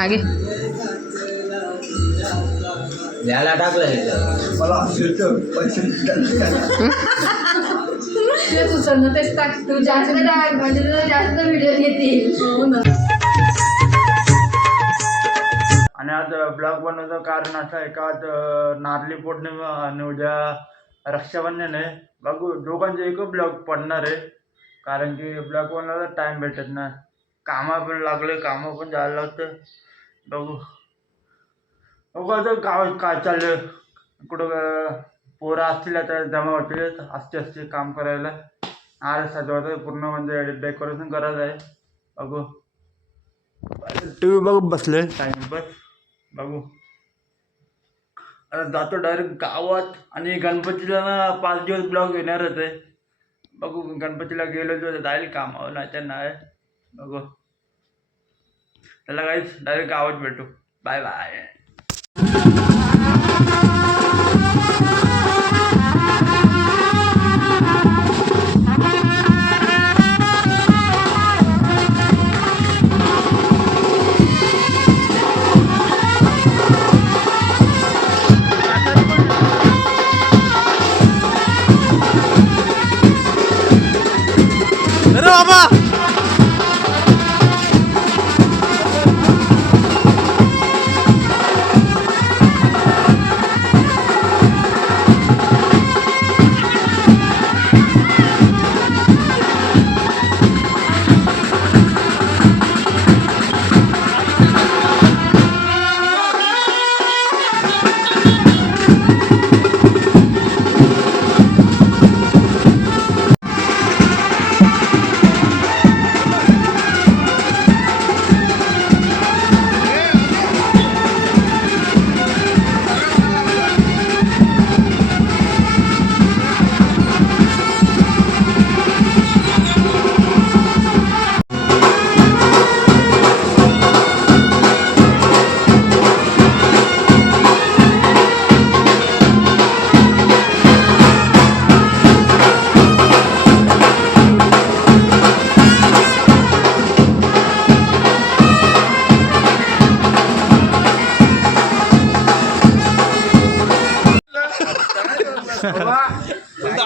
आगे याला टाकलं मला तेच टाक तू जास्त टाक म्हणजे तुला जास्त व्हिडिओ येतील. आणि आज ब्लॉग बनवण्याचं कारण असं आहे का आज नारळी पौर्णिमा आणि उद्या रक्षाबंधन आहे. बघू दोघांचे एकच ब्लॉग पडणार आहे कारण की ब्लॉग बनवायला टाईम भेटत नाही. कामं पण लागले, कामं पण जायला लागतं. बघू बघू आता गावात काय चाललं, कुठं पोरं असतील आता जमा होतील असते काम करायला. आज सजवायचं पूर्ण म्हणजे डेकोरेशन करायचं आहे. बघू टी व्ही बघू बसले टाईमपास. बघू आता जातो डायरेक्ट गावात आणि गणपतीला ना 5 दिवस ब्लॉग येणारच आहे. बघू गणपतीला गेलो तर जाईल कामावर नाही तर नाही. बघू त्याला काहीच डायरेक्ट गावात भेटू. Bye bye.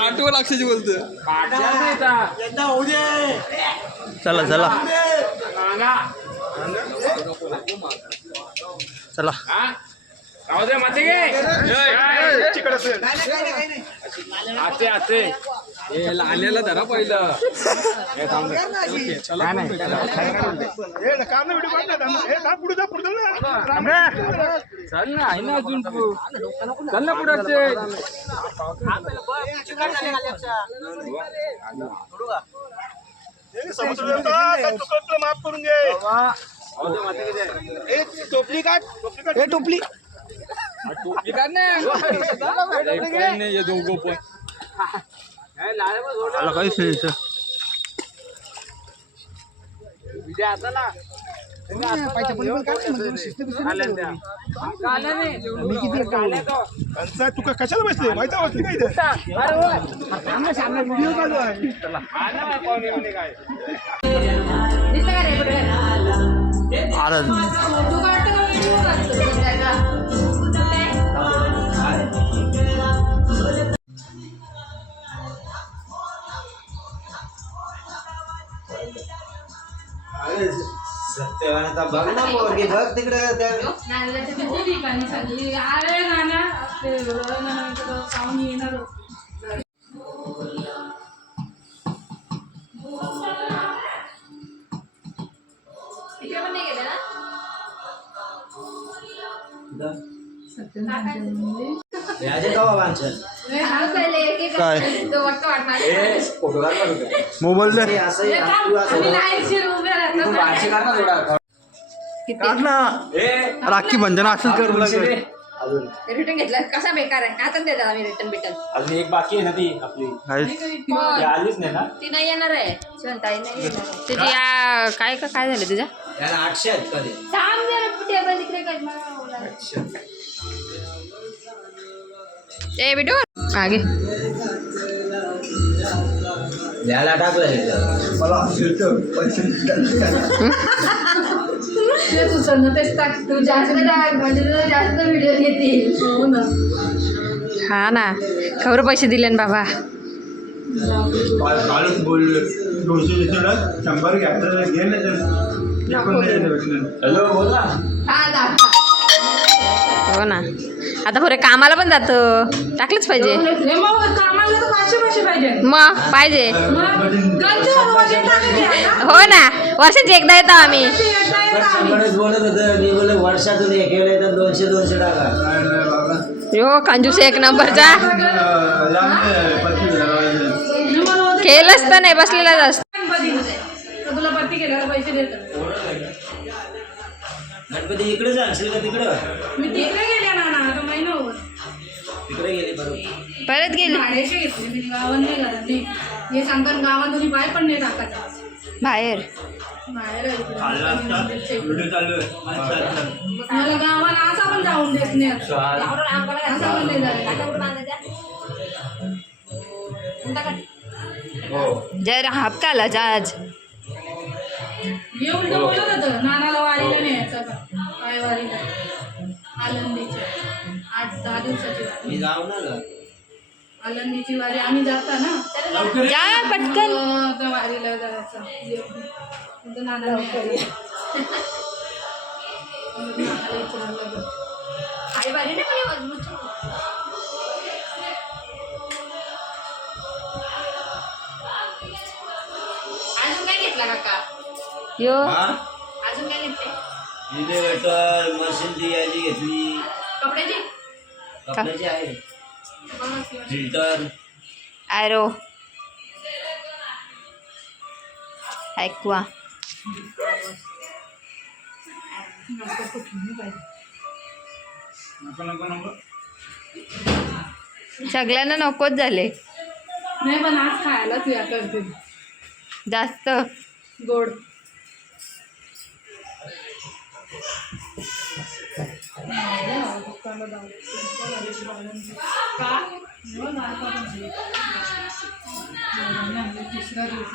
आठवण अक्षयची बोलतो. चला चला चला आलेला धरा पहिलं. चल ना आहे ना अजून चल ना पुढे. माफ करून घे. टोपली काढ. टोपली काढ नाही दोघं पण काहीच नाही. तुका कशाला बसले माहिती बसली काय व्हिडिओ चालू आहे. सत्यवान बघ ना पोरगी बघ तिकडे मोबाईल दे. राखी बंधन असंच करू लागले. रिटर्न घेतला कसा बेकार आहे. आता देतात आम्ही रिटर्न बिटर्न. अजून एक बाकी आहे ना ती आपली आलीच नाही ना. ती नाही येणार आहे. शिवंताई नाही येणार आहे. तुझी काय झालं तुझ्या 800 आहेत कधी थांब जरा टेबल तिकडे काय ए बेटू आगे याला टाकलं मला तेच उचलणं तेच टाक तू जास्त टाक म्हणजे तुला जास्त व्हिडिओ येतील. हो ना हा ना खबर पैसे दिले ना बाबा. कालच बोललो 200 घेतलं 100 घ्यायचं घे ना हॅलो बोला. हा दाखवा हो ना आता पुरे कामाला पण जातो टाकलंच पाहिजे. हे मग कामाला तर 500 पैसे पाहिजे मग पाहिजे. मग गंज वजन टाकायचे आता. हो ना वर्षाची एकदा येतो आम्ही. एकदा येतं आम्ही. शंभरच बोलत होतं मी बोलले वर्षातून एक गेले तर 200 टाका. यो कंजूस एक नंबरचा मी म्हणत होते, केलंच तर नाही बसलेला जास्त. गणपती तर तुला पत्ती केल्यावर पैसे देतात. गणपती इकडे जाशील का तिकडं? मी तिकडे गेले ना आता महिना होत तिकडे गेले बरोबर. परत गेली भाड्याचे घेतले मी गावात नाही घरात नाही. हे सांगतात गावात तुम्ही बाय पण नाही टाकायचा बाहेर. बाहेर आहे इकडे. व्हिडिओ चालू आहे. मला गावाला असा पण जाऊन देत नाही आता. असा पण नाही जायला. जर हप्ताला आज मी उलट बोलत होतं नानाला वारीला न्यायचं का काय वारीला आनंदीची 8-10 दिवसाची वारी. मी जाऊ ना आनंदीची वारी आम्ही जाता ना जा पटकन. त्या वारीला जायचं नाना आई वारी नाही म्हणे मजबूत. अजून काय घेतला काका यो अजून काय घेतले इलेवेटर मशीन ती याची घेतली कपड्याची कपड्याची आहे फिल्टर ॲरो ऐकवा सगळ्यांना नकोच झाले नाही पण आज खायला तुया करते जास्त. गोड तिसरा दिवस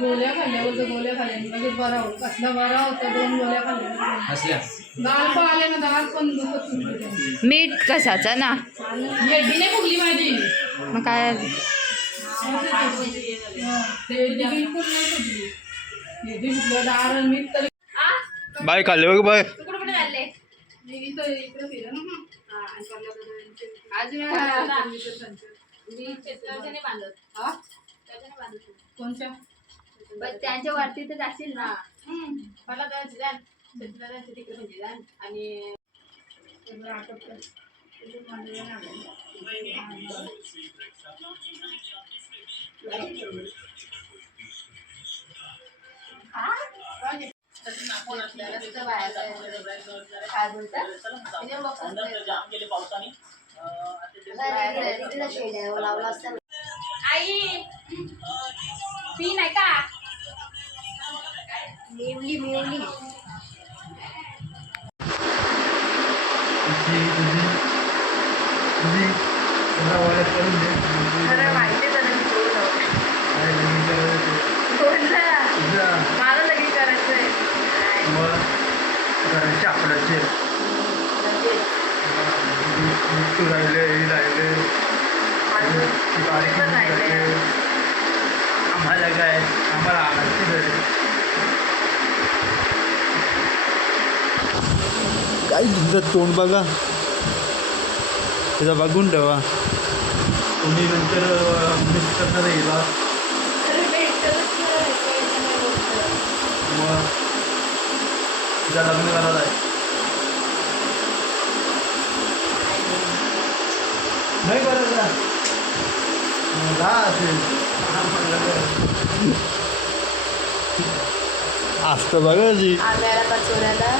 गोळ्या खाल्ल्यावर गोळ्या खाल्ल्या लगेच बरा होत कसला बरा होता 2 गोळ्या खाल्ल्या असल्या दाल पण आले ना दाल पण दुखत सुटली. मीठ कशाचा ना हेड्डी नाही फुगली माझी मग काय. ते बिलकुल नाही फुगली हेड्डी फुगलं दाल मीठ तरी बाय खाल्ले बघ बाय. कुठे कुठे चालले. मी इथं इकडं फिरलं ना मी त्याच्याने बांधत. त्याच्याने बांधत. कोणत्या त्यांच्या वरती तर जाशील ना. मला जायचं जा तिकडे म्हणजे जा आणि आई पी नाही का मिवली मिवली. खरं माहिती मला लगेच करायचंय. आपल्याचे राहिले राहिले आम्हाला काय आम्हाला आणायचं काय तुमचं तोंड बघा त्याचा बघून ठेवा तुम्ही नंतर मिस करणार येईल मग तिला लग्न करायला आहे नाही करायचं असतं बघा जी आंब्याला का चोऱ्याला